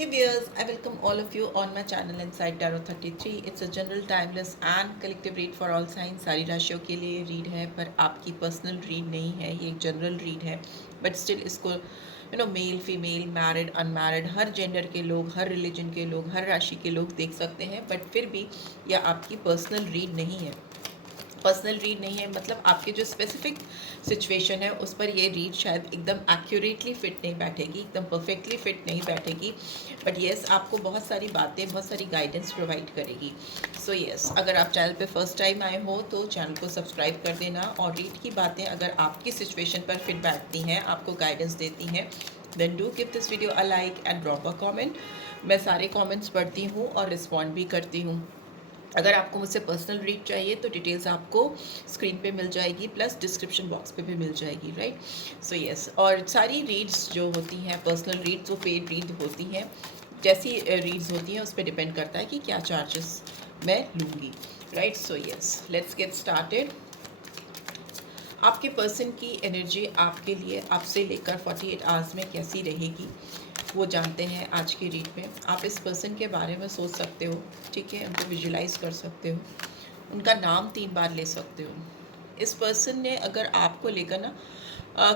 Hey viewers, I welcome all of you on my channel Inside Tarot 33. It's a general, timeless and collective read for all signs. सारी राशियों के लिए read है, पर आपकी personal read नहीं है, ये एक जनरल रीड है. बट स्टिल इसको मेल फीमेल मैरिड अनमैरिड हर जेंडर के लोग, हर रिलीजन के लोग, हर राशि के लोग देख सकते हैं. बट फिर भी यह आपकी पर्सनल रीड नहीं है. पर्सनल रीड नहीं है मतलब आपके जो स्पेसिफिक सिचुएशन है उस पर ये रीड शायद एकदम एक्यूरेटली फिट नहीं बैठेगी, एकदम परफेक्टली फिट नहीं बैठेगी. बट येस, आपको बहुत सारी बातें, बहुत सारी गाइडेंस प्रोवाइड करेगी. सो येस, अगर आप चैनल पे फर्स्ट टाइम आए हो तो चैनल को सब्सक्राइब कर देना. और रीड की बातें अगर आपकी सिचुएशन पर फिट बैठती हैं, आपको गाइडेंस देती हैं, then do give this video a like and drop a comment. मैं सारे कॉमेंट्स पढ़ती हूँ और रिस्पॉन्ड भी करती हूँ. अगर आपको मुझसे पर्सनल रीड चाहिए तो डिटेल्स आपको स्क्रीन पे मिल जाएगी, प्लस डिस्क्रिप्शन बॉक्स पे भी मिल जाएगी, राइट. सो यस, और सारी रीड्स जो होती हैं पर्सनल रीड्स वो पेड रीड होती हैं. जैसी रीड्स होती हैं उस पर डिपेंड करता है कि क्या चार्जेस मैं लूँगी, right. So yes, let's get started. आपके पर्सन की एनर्जी आपके लिए आपसे लेकर 48 आवर्स में कैसी रहेगी वो जानते हैं आज की रीड में. आप इस पर्सन के बारे में सोच सकते हो, ठीक है, उनको विजुलाइज कर सकते हो, उनका नाम 3 बार ले सकते हो. इस पर्सन ने अगर आपको लेकर ना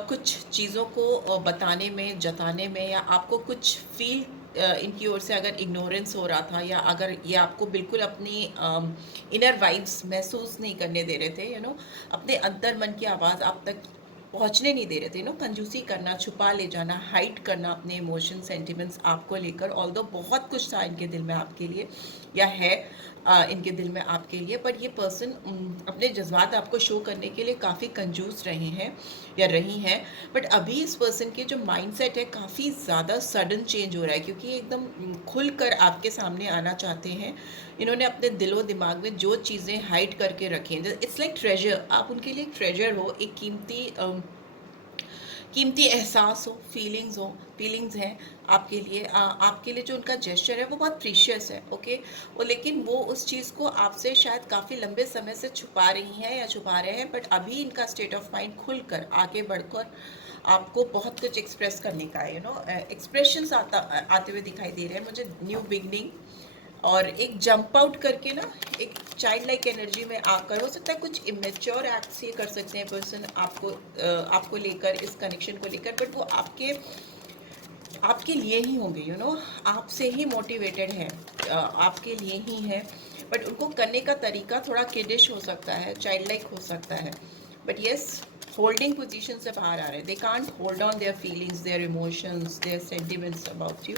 कुछ चीज़ों को बताने में, जताने में, या आपको कुछ फील इनकी ओर से अगर इग्नोरेंस हो रहा था, या अगर ये आपको बिल्कुल अपनी इनर वाइब्स महसूस नहीं करने दे रहे थे, अपने अंतर मन की आवाज़ आप तक पहुंचने नहीं दे रहे थे, कंजूसी करना, छुपा ले जाना, हाइड करना अपने इमोशन सेंटिमेंट्स आपको लेकर. ऑल्दो बहुत कुछ था इनके दिल में आपके लिए, या है इनके दिल में आपके लिए, बट ये पर्सन अपने जज्बात आपको शो करने के लिए काफ़ी कंजूस रहे हैं या रही हैं. बट अभी इस पर्सन के जो माइंडसेट है काफ़ी ज़्यादा सडन चेंज हो रहा है, क्योंकि ये एकदम खुल कर आपके सामने आना चाहते हैं. इन्होंने अपने दिलो दिमाग में जो चीज़ें हाइड करके रखी हैं, इट्स लाइक ट्रेजर. आप उनके लिए ट्रेजर हो, एक कीमती एहसास हो, फीलिंग्स हैं आपके लिए. आपके लिए जो उनका जेस्चर है वो बहुत प्रीशियस है, ओके. वो लेकिन वो उस चीज़ को आपसे शायद काफ़ी लंबे समय से छुपा रही हैं या छुपा रहे हैं. बट अभी इनका स्टेट ऑफ माइंड खुलकर आगे बढ़कर आपको बहुत कुछ एक्सप्रेस करने का है. एक्सप्रेशंस आते हुए दिखाई दे रहे हैं मुझे. न्यू बिगनिंग और एक जंप आउट करके ना, एक चाइल्ड लाइक एनर्जी में आकर, हो सकता है कुछ इमेच्योर एक्ट्स ये कर सकते हैं पर्सन आपको लेकर, इस कनेक्शन को लेकर. बट वो आपके लिए ही होंगे, आपसे ही मोटिवेटेड है, आपके लिए ही है. बट उनको करने का तरीका थोड़ा किडिश हो सकता है, चाइल्ड लाइक हो सकता है. बट येस, होल्डिंग पोजीशन से बाहर आ रहे हैं. They can't hold on their feelings, their emotions, their sentiments about you,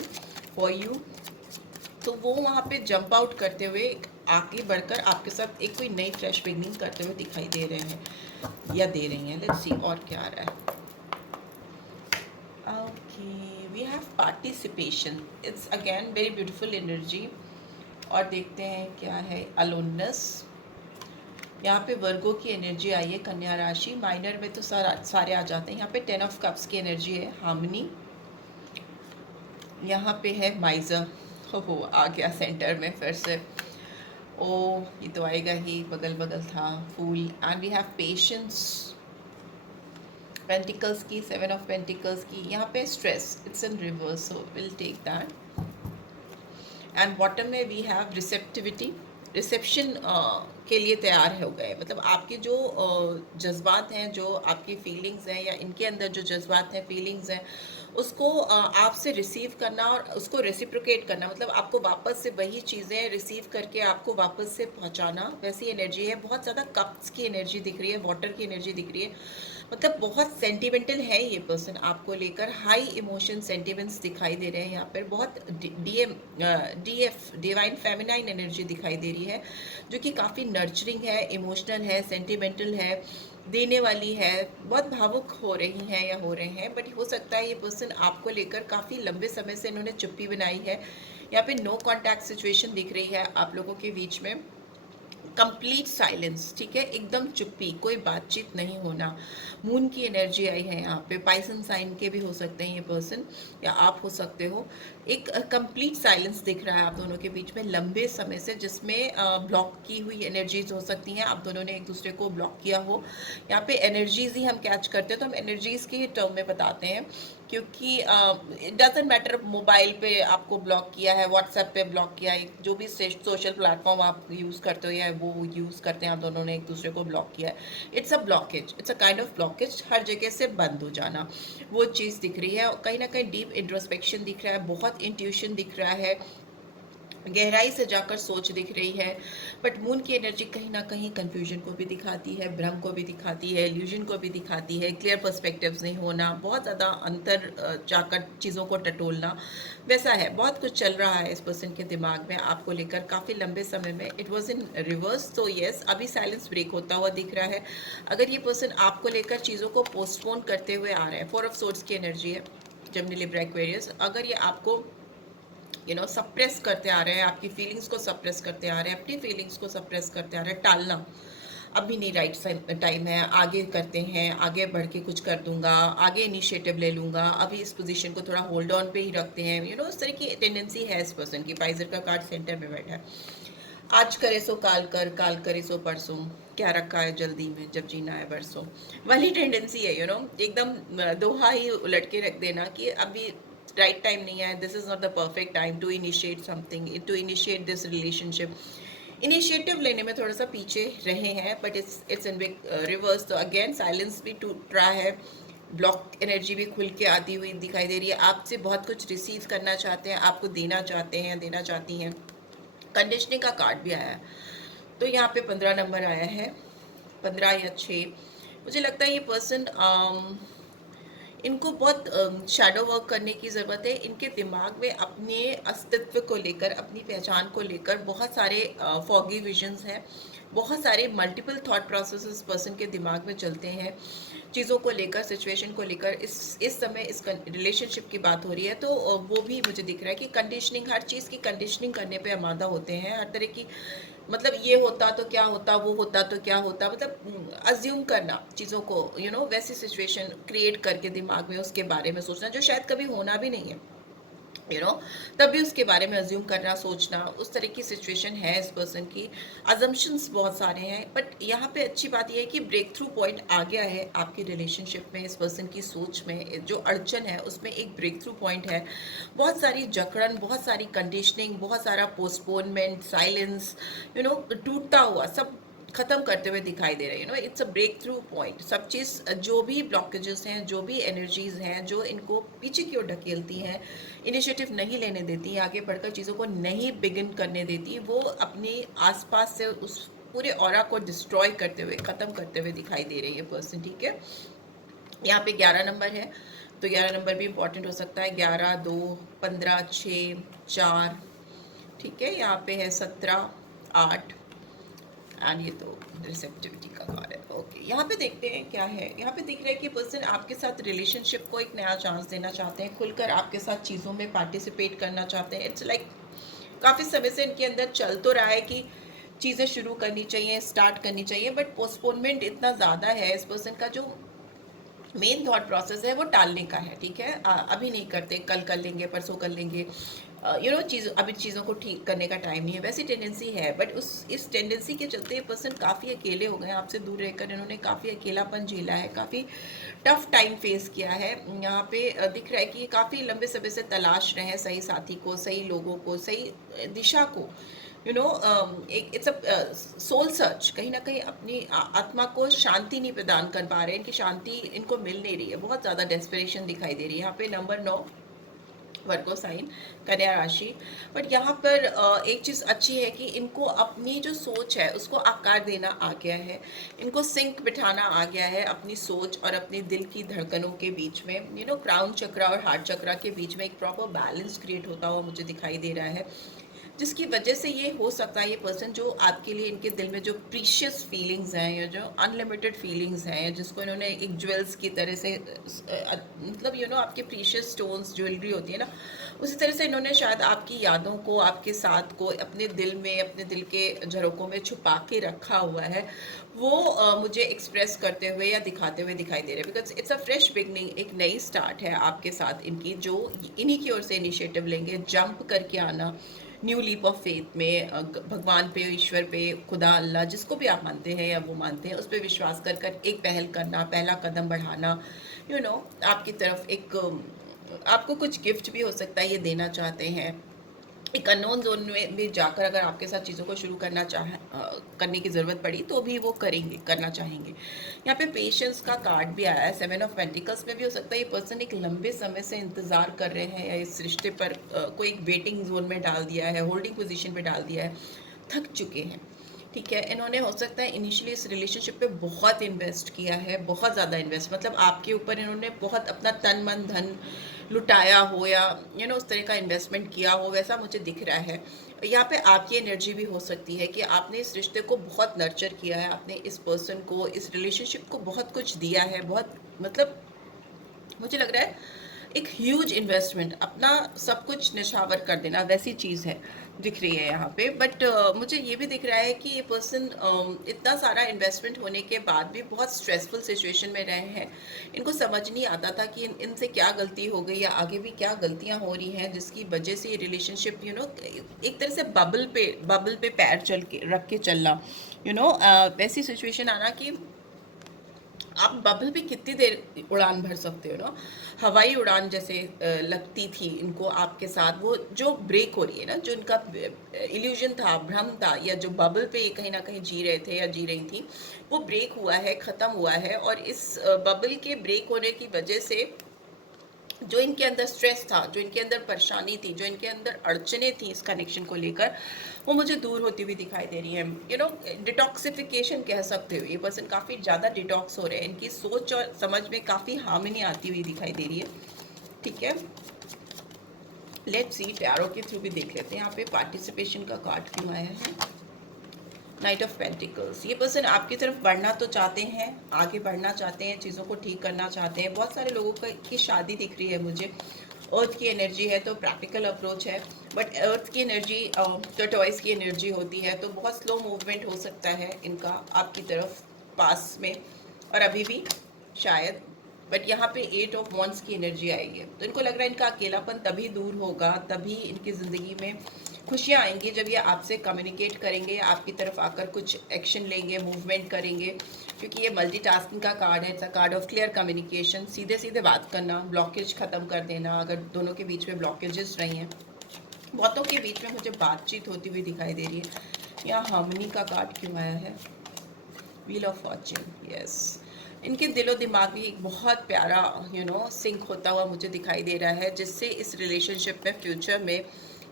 for you. तो वो वहाँ पे जंप आउट करते हुए आगे बढ़कर आपके साथ एक कोई नई फ्रेश बिगनिंग करते हुए दिखाई दे रहे हैं या दे रही हैं. लेट्स सी और क्या आ रहा है. Okay, we have participation. It's again very beautiful energy. और देखते हैं क्या है. अलोननेस. यहाँ पे वर्गो की एनर्जी आई है, कन्या राशि. माइनर में तो सारे आ जाते हैं. यहाँ पे 10 ऑफ कप्स की एनर्जी है, हार्मनी. यहाँ पे है माइजर. हो आ गया सेंटर में फिर से. ओ, ये तो आएगा ही, बगल बगल था. फूल. And we have patience. Pentacles की, 7 ऑफ पेंटिकल्स की. यहाँ पे stress, it's in reverse, so will take that. And bottom में वी हैव रिसेप्टिविटी. रिसेप्शन के लिए तैयार हो गए, मतलब आपके जो जज्बात हैं, जो आपकी फीलिंग्स हैं, या इनके अंदर जो जज्बात हैं, फीलिंग्स हैं, उसको आपसे रिसीव करना और उसको रेसिप्रोकेट करना, मतलब आपको वापस से वही चीज़ें रिसीव करके आपको वापस से पहुंचाना, वैसी एनर्जी है. बहुत ज़्यादा कप्स की एनर्जी दिख रही है, वाटर की एनर्जी दिख रही है. मतलब बहुत सेंटिमेंटल है ये पर्सन आपको लेकर. हाई इमोशन सेंटिमेंट्स दिखाई दे रहे हैं यहाँ पर. बहुत डीएफ डिवाइन फेमिनाइन एनर्जी दिखाई दे रही है, जो कि काफ़ी नर्चरिंग है, इमोशनल है, सेंटिमेंटल है, देने वाली है. बहुत भावुक हो रही हैं या हो रहे हैं. बट हो सकता है ये पर्सन आपको लेकर काफ़ी लंबे समय से इन्होंने चुप्पी बनाई है. यहाँ पे नो कॉन्टैक्ट सिचुएशन दिख रही है आप लोगों के बीच में. कंप्लीट साइलेंस, ठीक है, एकदम चुप्पी, कोई बातचीत नहीं होना. मून की एनर्जी आई है यहाँ पे. पाइसन साइन के भी हो सकते हैं ये पर्सन, या आप हो सकते हो. एक कंप्लीट साइलेंस दिख रहा है आप दोनों के बीच में लंबे समय से, जिसमें ब्लॉक की हुई एनर्जीज हो सकती हैं. आप दोनों ने एक दूसरे को ब्लॉक किया हो. यहाँ पे एनर्जीज ही हम कैच करते हैं, तो हम एनर्जीज के ही टर्म में बताते हैं. क्योंकि इट डजेंट मैटर मोबाइल पे आपको ब्लॉक किया है, व्हाट्सएप पे ब्लॉक किया है, जो भी सोशल प्लेटफॉर्म आप यूज़ करते हो या वो यूज़ करते हैं, आप दोनों ने एक दूसरे को ब्लॉक किया है। It's a blockage, it's a kind of blockage, हर जगह से बंद हो जाना, वो चीज़ दिख रही है। और कहीं ना कहीं डीप इंट्रोस्पेक्शन दिख रहा है, बहुत इंट्यूशन दिख रहा है, गहराई से जाकर सोच दिख रही है। बट मून की एनर्जी कहीं ना कहीं कंफ्यूजन को भी दिखाती है, भ्रम को भी दिखाती है, इल्यूजन को भी दिखाती है, क्लियर पर्सपेक्टिव्स नहीं होना, बहुत ज़्यादा अंतर जाकर चीज़ों को टटोलना, वैसा है। बहुत कुछ चल रहा है इस पर्सन के दिमाग में आपको लेकर काफ़ी लंबे समय में। इट वॉज इन रिवर्स, तो येस अभी साइलेंस ब्रेक होता हुआ दिख रहा है। अगर ये पर्सन आपको लेकर चीज़ों को पोस्टपोन करते हुए आ रहे हैं, 4 ऑफ सोर्ड्स की एनर्जी है, जेमिनी लिब्रा एक्वेरियस, अगर ये आपको सप्रेस करते आ रहे हैं, आपकी फीलिंग्स को सप्रेस करते आ रहे हैं, अपनी फीलिंग्स को सप्रेस करते आ रहे हैं, टालना अभी नहीं राइट टाइम है, आगे करते हैं, आगे बढ़ के कुछ कर दूंगा, आगे इनिशिएटिव ले लूंगा, अभी इस पोजीशन को थोड़ा होल्ड ऑन पे ही रखते हैं, उस तरह की टेंडेंसी है इस पर्सन की। पाइजर का कार्ड सेंटर में बैठा है। आज करे सो काल कर, काल करे सो परसों, क्या रखा है जल्दी में, जब जीना है बरसों, वाली टेंडेंसी है। एकदम दोहा ही उलट के रख देना कि अभी राइट टाइम नहीं है, this is not the perfect time to initiate something, to initiate this relationship. Initiative लेने में थोड़ा सा पीछे रहे हैं, बट इट्स इन रिवर्स। तो अगेन साइलेंस भी टूट रहा है, ब्लॉक एनर्जी भी खुल के आती हुई दिखाई दे रही है। आपसे बहुत कुछ रिसीव करना चाहते हैं, आपको देना चाहते हैं, देना चाहती हैं। कंडीशनिंग का कार्ड भी आया है, तो यहाँ पे 15 नंबर आया है, 15 या 6। मुझे लगता है ये पर्सन इनको बहुत शैडो वर्क करने की ज़रूरत है। इनके दिमाग में अपने अस्तित्व को लेकर, अपनी पहचान को लेकर बहुत सारे फॉगी विजन्स हैं, बहुत सारे मल्टीपल थॉट प्रोसेसेस पर्सन के दिमाग में चलते हैं, चीज़ों को लेकर, सिचुएशन को लेकर। इस समय इस रिलेशनशिप की बात हो रही है, तो वो भी मुझे दिख रहा है कि कंडीशनिंग, हर चीज़ की कंडीशनिंग करने पे आमादा होते हैं, हर तरह की, मतलब ये होता तो क्या होता, वो होता तो क्या होता, मतलब अज्यूम करना चीज़ों को, वैसी सिचुएशन क्रिएट करके दिमाग में उसके बारे में सोचना जो शायद कभी होना भी नहीं है, यू नो तब भी उसके बारे में अज्यूम करना, सोचना, उस तरह की सिचुएशन है इस पर्सन की। अजम्पशंस बहुत सारे हैं, बट यहाँ पे अच्छी बात यह है कि ब्रेक थ्रू पॉइंट आ गया है आपकी रिलेशनशिप में। इस पर्सन की सोच में जो अड़चन है उसमें एक ब्रेक थ्रू पॉइंट है। बहुत सारी जकड़न, बहुत सारी कंडीशनिंग, बहुत सारा पोस्टपोनमेंट, साइलेंस, टूटता हुआ सब खत्म करते हुए दिखाई दे रहे हैं। It's a breakthrough point. सब चीज़, जो भी ब्लॉकेजेस हैं, जो भी एनर्जीज हैं जो इनको पीछे की ओर ढकेलती हैं, इनिशिएटिव नहीं लेने देती, आगे बढ़कर चीज़ों को नहीं बिगिन करने देती, वो अपने आसपास से उस पूरे ऑरा को डिस्ट्रॉय करते हुए, ख़त्म करते हुए दिखाई दे रही है पर्सन। ठीक है, यहाँ पे 11 नंबर है, तो 11 नंबर भी इंपॉर्टेंट हो सकता है। 11, 2, 15, 6, 4। ठीक है, यहाँ पे है 17, 8, एंड ये तो रिसेप्टिविटी का कार्ड है। ओके, यहाँ पे देखते हैं क्या है। यहाँ पे दिख रहा है कि पर्सन आपके साथ रिलेशनशिप को एक नया चांस देना चाहते हैं, खुलकर आपके साथ चीज़ों में पार्टिसिपेट करना चाहते हैं। इट्स लाइक काफ़ी समय से इनके अंदर चल तो रहा है कि चीज़ें शुरू करनी चाहिए, स्टार्ट करनी चाहिए, बट पोस्टपोनमेंट इतना ज़्यादा है इस पर्सन का, जो मेन थॉट प्रोसेस है वो टालने का है। ठीक है, अभी नहीं करते, कल कर लेंगे, परसों कर लेंगे, अभी चीज़ों को ठीक करने का टाइम नहीं है, वैसी टेंडेंसी है। बट इस टेंडेंसी के चलते पर्सन काफ़ी अकेले हो गए हैं आपसे दूर रहकर। इन्होंने काफ़ी अकेलापन झेला है, काफ़ी टफ टाइम फेस किया है। यहाँ पे दिख रहा है कि काफ़ी लंबे समय से तलाश रहे हैं सही साथी को, सही लोगों को, सही दिशा को। एक इट्स अ सोल सर्च। कहीं ना कहीं अपनी आत्मा को शांति नहीं प्रदान कर पा रहे हैं, इनकी शांति इनको मिल नहीं रही है, बहुत ज़्यादा डेस्परेशन दिखाई दे रही है। यहाँ पे नंबर 9, वर्गो साइन, कन्या राशि। बट यहाँ पर एक चीज़ अच्छी है कि इनको अपनी जो सोच है उसको आकार देना आ गया है, इनको सिंक बिठाना आ गया है अपनी सोच और अपने दिल की धड़कनों के बीच में। क्राउन चक्रा और हार्ट चक्रा के बीच में एक प्रॉपर बैलेंस क्रिएट होता हुआ मुझे दिखाई दे रहा है, जिसकी वजह से ये हो सकता है, ये पर्सन जो आपके लिए, इनके दिल में जो प्रीशियस फीलिंग्स हैं या जो अनलिमिटेड फीलिंग्स हैं, जिसको इन्होंने एक ज्वेल्स की तरह से मतलब आपके प्रीशियस स्टोन्स, ज्वेलरी होती है ना, उसी तरह से इन्होंने शायद आपकी यादों को, आपके साथ को अपने दिल में, अपने दिल के झरोकों में छुपा के रखा हुआ है। वो मुझे एक्सप्रेस करते हुए या दिखाते हुए दिखाई दे रहे हैं, because it's a fresh beginning, एक नई स्टार्ट है आपके साथ इनकी, जो इन्हीं की ओर से इनिशिएटिव लेंगे, जंप करके आना न्यू लीप ऑफ फेथ में, भगवान पे, ईश्वर पे, खुदा, अल्लाह, जिसको भी आप मानते हैं या वो मानते हैं, उस पर विश्वास कर कर एक पहल करना, पहला कदम बढ़ाना, आपकी तरफ एक आपको कुछ गिफ्ट भी हो सकता है ये देना चाहते हैं। एक अननोन ज़ोन में भी जाकर अगर आपके साथ चीज़ों को शुरू करने की ज़रूरत पड़ी तो भी वो करेंगे, करना चाहेंगे। यहाँ पे पेशेंस का कार्ड भी आया है। 7 ऑफ पेंटिकल्स में भी हो सकता है ये पर्सन एक लंबे समय से इंतज़ार कर रहे हैं, या इस रिश्ते पर कोई एक वेटिंग ज़ोन में डाल दिया है, होल्डिंग पोजीशन पे डाल दिया है, थक चुके हैं। ठीक है, इन्होंने हो सकता है इनिशियली इस रिलेशनशिप पे बहुत इन्वेस्ट किया है, बहुत ज़्यादा इन्वेस्ट, मतलब आपके ऊपर इन्होंने बहुत अपना तन मन धन लुटाया हो, या उस तरह का इन्वेस्टमेंट किया हो, वैसा मुझे दिख रहा है। यहाँ पे आपकी एनर्जी भी हो सकती है कि आपने इस रिश्ते को बहुत नर्चर किया है, आपने इस पर्सन को, इस रिलेशनशिप को बहुत कुछ दिया है, बहुत, मतलब मुझे लग रहा है एक ह्यूज इन्वेस्टमेंट, अपना सब कुछ निछावर कर देना, वैसी चीज़ है, दिख रही है यहाँ पे। बट मुझे ये भी दिख रहा है कि ये पर्सन इतना सारा इन्वेस्टमेंट होने के बाद भी बहुत स्ट्रेसफुल सिचुएशन में रहे हैं। इनको समझ नहीं आता था कि इनसे क्या गलती हो गई, या आगे भी क्या गलतियाँ हो रही हैं जिसकी वजह से ये रिलेशनशिप एक तरह से बबल पे पैर चल के रख के चलना, वैसी सिचुएशन आना कि आप बबल भी कितनी देर उड़ान भर सकते हो ना, हवाई उड़ान जैसे लगती थी इनको आपके साथ, वो जो ब्रेक हो रही है ना, जो इनका इल्यूजन था, भ्रम था, या जो बबल पे ये कहीं ना कहीं जी रहे थे या जी रही थी, वो ब्रेक हुआ है, ख़त्म हुआ है। और इस बबल के ब्रेक होने की वजह से जो इनके अंदर स्ट्रेस था, जो इनके अंदर परेशानी थी, जो इनके अंदर अड़चने थी इस कनेक्शन को लेकर, वो मुझे दूर होती हुई दिखाई दे रही है। डिटॉक्सिफिकेशन कह सकते हो, ये पर्सन काफ़ी ज़्यादा डिटॉक्स हो रहे हैं, इनकी सोच और समझ में काफ़ी हार्मनी आती हुई दिखाई दे रही है। ठीक है, लेट्स सी, टैरो के थ्रू भी देख लेते हैं यहाँ पे पार्टिसिपेशन का कार्ड क्यों आया है। नाइट ऑफ पेंटिकल्स, ये पर्सन आपकी तरफ बढ़ना तो चाहते हैं, आगे बढ़ना चाहते हैं, चीज़ों को ठीक करना चाहते हैं। बहुत सारे लोगों की शादी दिख रही है मुझे। अर्थ की एनर्जी है तो प्रैक्टिकल अप्रोच है, बट अर्थ की एनर्जी टर्टॉइस की एनर्जी होती है, तो बहुत स्लो मूवमेंट हो सकता है इनका आपकी तरफ पास में, और अभी भी शायद। बट यहाँ पे 8 ऑफ वॉन्ड्स की एनर्जी आई है, तो इनको लग रहा है इनका अकेलापन तभी दूर होगा, तभी इनकी ज़िंदगी में खुशियाँ आएंगी जब ये आपसे कम्युनिकेट करेंगे, आपकी तरफ आकर कुछ एक्शन लेंगे, मूवमेंट करेंगे। क्योंकि ये मल्टीटास्किंग का कार्ड है, it's a card of clear communication, सीधे सीधे बात करना, ब्लॉकेज ख़त्म कर देना, अगर दोनों के बीच में ब्लॉकेजेस रही हैं। बहुतों के बीच में मुझे बातचीत होती हुई दिखाई दे रही है। यहाँ हार्मनी का कार्ड क्यों आया है? Wheel of Fortune, yes. इनके दिलो दिमाग में एक बहुत प्यारा सिंक होता हुआ मुझे दिखाई दे रहा है, जिससे इस रिलेशनशिप में फ्यूचर में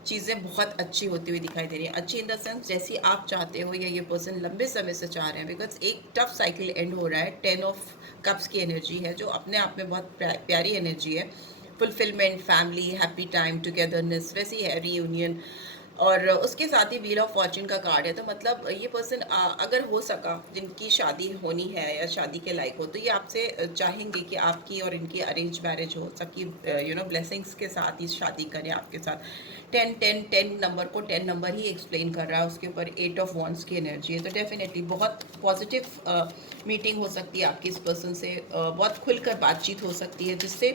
चीज़ें बहुत अच्छी होती हुई दिखाई दे रही हैं। अच्छी इन द सेंस जैसी आप चाहते हो, या ये पर्सन लंबे समय से चाह रहे हैं, बिकॉज एक टफ साइकिल एंड हो रहा है। 10 ऑफ कप्स की एनर्जी है, जो अपने आप में बहुत प्यारी एनर्जी है। Fulfilment, family, happy time, togetherness, वैसी है, रीयूनियन। और उसके साथ ही व्हील ऑफ फॉर्च्यून का कार्ड है, तो मतलब ये पर्सन अगर हो सका, जिनकी शादी होनी है या शादी के लायक हो, तो ये आपसे चाहेंगे कि आपकी और इनकी अरेंज मैरिज हो सकी, ब्लेसिंग्स के साथ ही शादी करें आपके साथ। 10 नंबर को 10 नंबर ही एक्सप्लेन कर रहा है, उसके ऊपर 8 ऑफ वॉन्ड्स की एनर्जी है, तो डेफिनेटली बहुत पॉजिटिव मीटिंग हो सकती है आपकी इस पर्सन से। बहुत खुलकर बातचीत हो सकती है, जिससे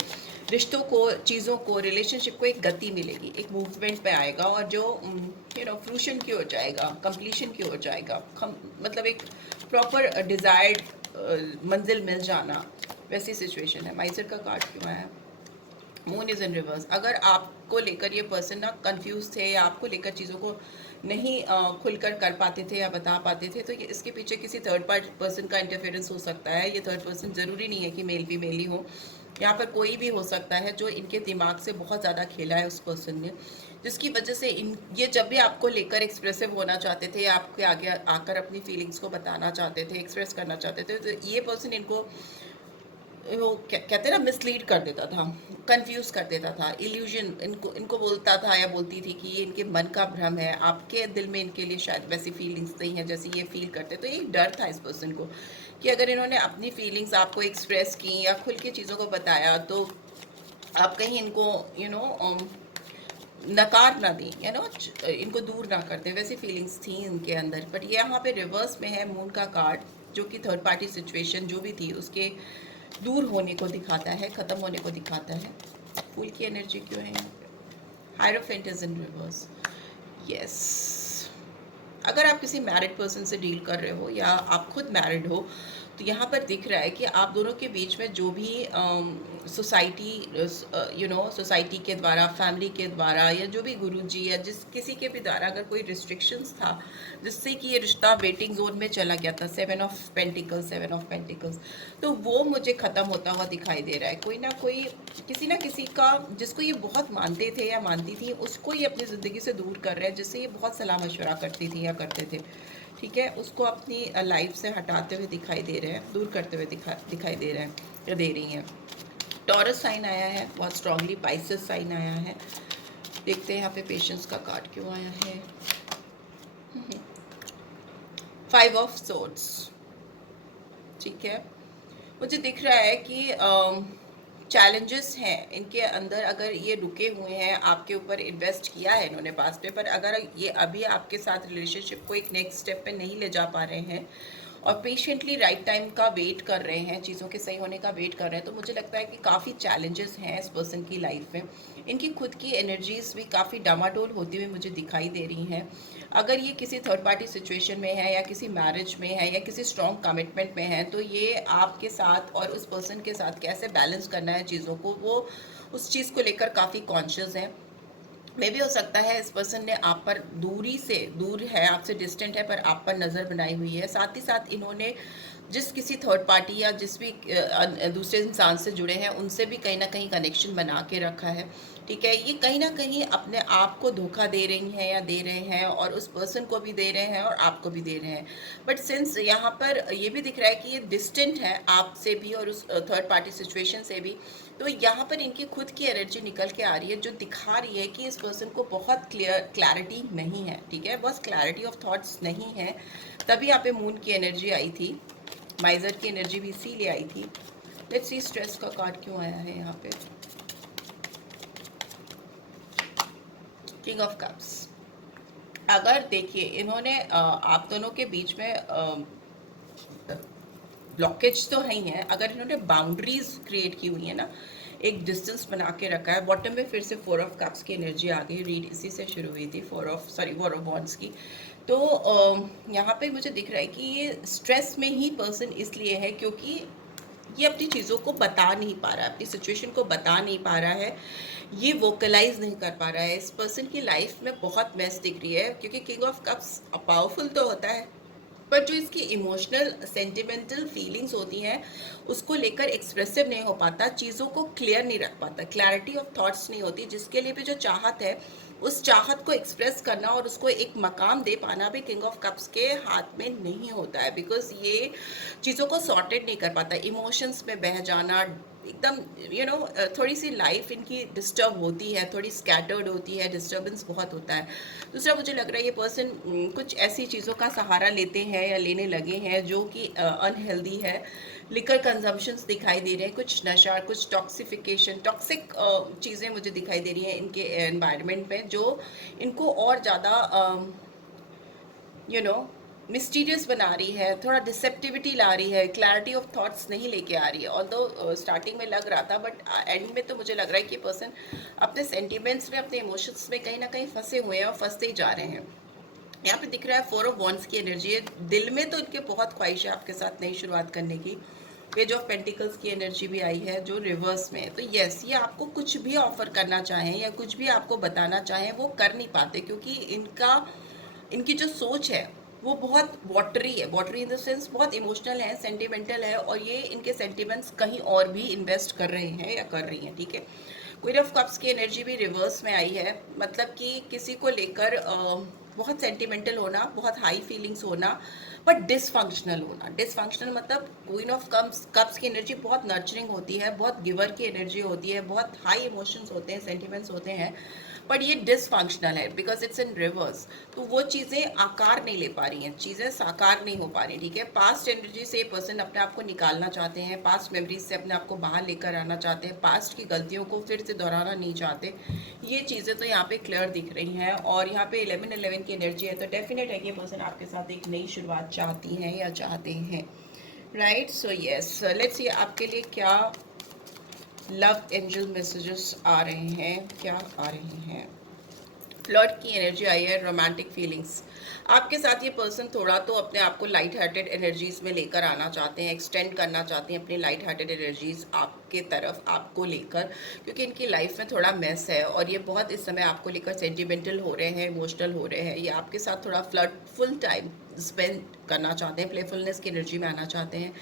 रिश्तों को, चीज़ों को, रिलेशनशिप को एक गति मिलेगी, एक मूवमेंट पे आएगा, और जो फ्रूशन की ओर जाएगा, कंप्लीशन की ओर जाएगा, मतलब एक प्रॉपर डिज़ायर्ड मंजिल मिल जाना, वैसी सिचुएशन है। माइसर का कार्ड क्यों आया? Moon is in reverse. अगर आपको लेकर ये पर्सन ना कंफ्यूज थे, या आपको लेकर चीज़ों को नहीं खुलकर कर पाते थे या बता पाते थे, तो ये इसके पीछे किसी थर्ड पार्टी पर्सन का इंटरफेरेंस हो सकता है। ये थर्ड पर्सन ज़रूरी नहीं है कि मेल फीमेल ही हो, यहाँ पर कोई भी हो सकता है जो इनके दिमाग से बहुत ज़्यादा खेला है उस पर्सन ने, जिसकी वजह से ये जब भी आपको लेकर एक्सप्रेसिव होना चाहते थे, या आपके आगे आकर अपनी फीलिंग्स को बताना चाहते थे, एक्सप्रेस करना चाहते थे, तो ये पर्सन इनको वो कहते हैं ना, मिसलीड कर देता था, कंफ्यूज कर देता था, इल्यूजन इनको इनको बोलता था या बोलती थी कि ये इनके मन का भ्रम है, आपके दिल में इनके लिए शायद वैसी फीलिंग्स नहीं है जैसी ये फील करते। तो एक डर था इस पर्सन को कि अगर इन्होंने अपनी फीलिंग्स आपको एक्सप्रेस की या खुल के चीज़ों को बताया, तो आप कहीं इनको नकार ना दें, इनको दूर ना कर दें, वैसी फीलिंग्स थी इनके अंदर। बट ये यहाँ पे रिवर्स में है मून का कार्ड, जो कि थर्ड पार्टी सिचुएशन जो भी थी उसके दूर होने को दिखाता है, ख़त्म होने को दिखाता है। फूल की एनर्जी क्यों है यहाँ पे? Hierophant is in reverse, yes. अगर आप किसी मैरिड पर्सन से डील कर रहे हो, या आप खुद मैरिड हो, तो यहाँ पर दिख रहा है कि आप दोनों के बीच में जो भी सोसाइटी सोसाइटी के द्वारा, फैमिली के द्वारा, या जो भी गुरुजी या जिस किसी के भी द्वारा अगर कोई रिस्ट्रिक्शंस था जिससे कि ये रिश्ता वेटिंग जोन में चला गया था, 7 ऑफ पेंटिकल्स, तो वो मुझे ख़त्म होता हुआ दिखाई दे रहा है। कोई ना कोई, किसी ना किसी का, जिसको ये बहुत मानते थे या मानती थी, उसको ये अपनी ज़िंदगी से दूर कर रहे हैं, जिससे ये बहुत सलाह मशवरा करती थी या करते थे, ठीक है, उसको अपनी लाइफ से हटाते हुए दिखाई दे रहे हैं, दूर करते हुए दिखाई दे रहे हैं या दे रही हैं। टॉरस साइन आया है बहुत स्ट्रांगली, पाइसेस साइन आया है। देखते हैं यहाँ पे पेशेंस का कार्ड क्यों आया है। 5 ऑफ सोर्ड्स, ठीक है। मुझे दिख रहा है कि चैलेंजेस हैं इनके अंदर, अगर ये रुके हुए हैं, आपके ऊपर इन्वेस्ट किया है इन्होंने पास्ट में, पर अगर ये अभी आपके साथ रिलेशनशिप को एक नेक्स्ट स्टेप पे नहीं ले जा पा रहे हैं और पेशेंटली राइट टाइम का वेट कर रहे हैं, चीज़ों के सही होने का वेट कर रहे हैं, तो मुझे लगता है कि काफ़ी चैलेंजेस हैं इस पर्सन की लाइफ में। इनकी खुद की एनर्जीज भी काफ़ी डामाडोल होती हुई मुझे दिखाई दे रही हैं। अगर ये किसी थर्ड पार्टी सिचुएशन में है या किसी मैरिज में है या किसी स्ट्रॉन्ग कमिटमेंट में है, तो ये आपके साथ और उस पर्सन के साथ कैसे बैलेंस करना है चीज़ों को, वो उस चीज़ को लेकर काफ़ी कॉन्शियस है। मे भी हो सकता है इस पर्सन ने आप पर दूर है, आपसे डिस्टेंट है, पर आप पर नज़र बनाई हुई है। साथ ही साथ इन्होंने जिस किसी थर्ड पार्टी या जिस भी दूसरे इंसान से जुड़े हैं, उनसे भी कहीं ना कहीं कनेक्शन बना के रखा है, ठीक है। ये कहीं ना कहीं अपने आप को धोखा दे रही हैं या दे रहे हैं, और उस पर्सन को भी दे रहे हैं और आपको भी दे रहे हैं। बट सिंस यहाँ पर ये भी दिख रहा है कि ये डिस्टेंट है आपसे भी और उस थर्ड पार्टी सिचुएशन से भी, तो यहाँ पर इनकी खुद की एनर्जी निकल के आ रही है जो दिखा रही है कि इस पर्सन को बहुत क्लैरिटी नहीं है, ठीक है, बस क्लैरिटी ऑफ थॉट्स नहीं है। तभी यहाँ पे मून की एनर्जी आई थी, माइजर की एनर्जी भी इसीलिए आई थी। लेट्स सी स्ट्रेस का कार्ड क्यों आया है यहाँ पे। King of cups. अगर देखिए इन्होंने आप दोनों के बीच में ब्लॉकेज तो है ही है, अगर इन्होंने बाउंड्रीज क्रिएट की हुई है ना, एक डिस्टेंस बना के रखा है। बॉटम में फिर से 4 ऑफ कप्स की एनर्जी आ गई, रीड इसी से शुरू हुई थी, 4 ऑफ वॉन्ड्स की। तो यहाँ पे मुझे दिख रहा है कि ये स्ट्रेस में ही पर्सन इसलिए है क्योंकि ये अपनी चीज़ों को बता नहीं पा रहा है, अपनी सिचुएशन को बता नहीं पा रहा है, ये वोकलाइज नहीं कर पा रहा है। इस पर्सन की लाइफ में बहुत मेस दिख रही है, क्योंकि किंग ऑफ कप्स पावरफुल तो होता है, पर जो इसकी इमोशनल सेंटिमेंटल फीलिंग्स होती हैं उसको लेकर एक्सप्रेसिव नहीं हो पाता, चीज़ों को क्लियर नहीं रख पाता, क्लैरिटी ऑफ थॉट्स नहीं होती। जिसके लिए भी जो चाहत है, उस चाहत को एक्सप्रेस करना और उसको एक मकाम दे पाना भी किंग ऑफ कप्स के हाथ में नहीं होता है, बिकॉज ये चीज़ों को सॉर्टेड नहीं कर पाता। इमोशंस में बह जाना, एकदम थोड़ी सी लाइफ इनकी डिस्टर्ब होती है, थोड़ी स्कैटर्ड होती है, डिस्टर्बेंस बहुत होता है। दूसरा मुझे लग रहा है ये पर्सन कुछ ऐसी चीज़ों का सहारा लेते हैं या लेने लगे हैं जो कि अनहेल्दी है। लिकर कंजम्पशंस दिखाई दे रहे हैं, कुछ नशा, कुछ टॉक्सिफिकेशन, टॉक्सिक चीज़ें मुझे दिखाई दे रही हैं इनके एनवायरनमेंट में, जो इनको और ज़्यादा मिस्टीरियस बना रही है, थोड़ा डिसेप्टिविटी ला रही है, क्लैरिटी ऑफ थॉट्स नहीं लेके आ रही है। ऑल्दो स्टार्टिंग में लग रहा था, बट एंड में तो मुझे लग रहा है कि पर्सन अपने सेंटिमेंट्स में, अपने इमोशंस में कहीं ना कहीं फंसे हुए हैं और फंसते ही जा रहे हैं। यहाँ पे दिख रहा है 4 ऑफ वॉन्ड्स की एनर्जी है। दिल में तो इनके बहुत ख्वाहिश है आपके साथ नई शुरुआत करने की। पेज ऑफ पेंटिकल्स की एनर्जी भी आई है जो रिवर्स में है। तो यस, ये आपको कुछ भी ऑफर करना चाहें या कुछ भी आपको बताना चाहें वो कर नहीं पाते, क्योंकि इनकी जो सोच है वो बहुत वाटरी है, वाटरी इन द सेंस बहुत इमोशनल है, सेंटिमेंटल है, और ये इनके सेंटिमेंट्स कहीं और भी इन्वेस्ट कर रहे हैं या कर रही हैं, ठीक है। क्वीन ऑफ कप्स की एनर्जी भी रिवर्स में आई है, मतलब कि किसी को लेकर बहुत सेंटिमेंटल होना, बहुत हाई फीलिंग्स होना, बट डिसफंक्शनल होना। डिसफंक्शनल मतलब क्वीन ऑफ कप्स की एनर्जी बहुत नर्चरिंग होती है, बहुत गिवर की एनर्जी होती है, बहुत हाई इमोशंस होते हैं, सेंटिमेंट्स होते हैं, बट ये डिसफंक्शनल है बिकॉज इट्स इन रिवर्स। तो वो चीज़ें आकार नहीं ले पा रही हैं, चीज़ें साकार नहीं हो पा रही, ठीक है। पास्ट एनर्जी से पर्सन अपने आप को निकालना चाहते हैं, पास्ट मेमोरीज से अपने आप को बाहर लेकर आना चाहते हैं, पास्ट की गलतियों को फिर से दोहराना नहीं चाहते। ये चीज़ें तो यहाँ पे क्लियर दिख रही हैं। और यहाँ पे 11 की एनर्जी है, तो डेफिनेट है कि पर्सन आपके साथ एक नई शुरुआत चाहती हैं या चाहते हैं, right. So yes, let's see आपके लिए क्या लव एंजल मैसेजेस आ रहे हैं, क्या आ रहे हैं। फ्लर्ट की एनर्जी आई है, रोमांटिक फीलिंग्स। आपके साथ ये पर्सन थोड़ा तो अपने आप को लाइट हार्टेड एनर्जीज में लेकर आना चाहते हैं, एक्सटेंड करना चाहते हैं अपनी लाइट हार्टेड एनर्जीज आपके तरफ, आपको लेकर, क्योंकि इनकी लाइफ में थोड़ा मेस है और ये बहुत इस समय आपको लेकर सेंटिमेंटल हो रहे हैं, इमोशनल हो रहे हैं। ये आपके साथ थोड़ा फ्लर्टफुल टाइम स्पेंड करना चाहते हैं, प्लेफुलनेस की एनर्जी में आना चाहते हैं।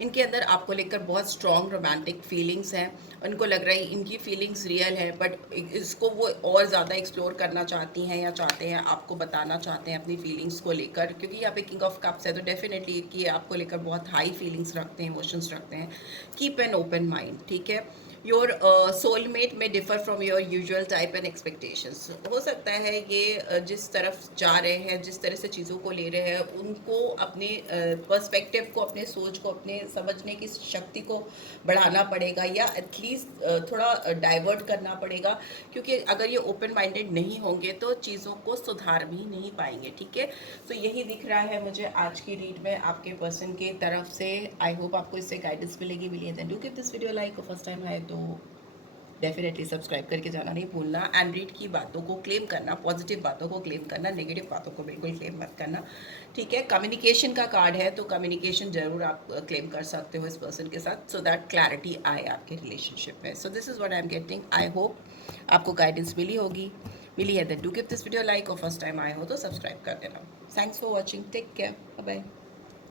इनके अंदर आपको लेकर बहुत स्ट्रॉन्ग रोमांटिक फीलिंग्स हैं। उनको लग रहा है इनकी फीलिंग्स रियल है, बट इसको वो और ज़्यादा एक्सप्लोर करना चाहती हैं या चाहते हैं, आपको बताना चाहते हैं अपनी फीलिंग्स को लेकर, क्योंकि यहाँ पे किंग ऑफ कप्स है तो डेफिनेटली कि आपको लेकर बहुत हाई फीलिंग्स रखते हैं, इमोशंस रखते हैं। कीप एन ओपन माइंड, ठीक है। योर सोलमेट में differ from your usual type and expectations. हो सकता है ये जिस तरफ जा रहे हैं, जिस तरह से चीज़ों को ले रहे हैं, उनको अपने पर्सपेक्टिव को, अपने सोच को, अपने समझने की शक्ति को बढ़ाना पड़ेगा, या एटलीस्ट थोड़ा डाइवर्ट करना पड़ेगा, क्योंकि अगर ये ओपन माइंडेड नहीं होंगे तो चीज़ों को सुधार भी नहीं पाएंगे, ठीक है। तो यही दिख रहा है मुझे आज की रीड में आपके पर्सन की तरफ से। आई होप आपको इससे गाइडेंस मिलेगी। Then do give this video like, first time है तो डेफिनेटली सब्सक्राइब करके जाना नहीं भूलना। एंड रीड की बातों को क्लेम करना, पॉजिटिव बातों को क्लेम करना, नेगेटिव बातों को बिल्कुल क्लेम मत करना, ठीक है। कम्युनिकेशन का कार्ड है तो कम्युनिकेशन जरूर आप क्लेम कर सकते हो इस पर्सन के साथ, सो दैट क्लैरिटी आए आपके रिलेशनशिप में। So this is what I am getting. I hope आपको गाइडेंस मिली है। Then do give this video like, और फर्स्ट टाइम आए हो तो सब्सक्राइब कर देना। Thanks for watching, take care, bye bye.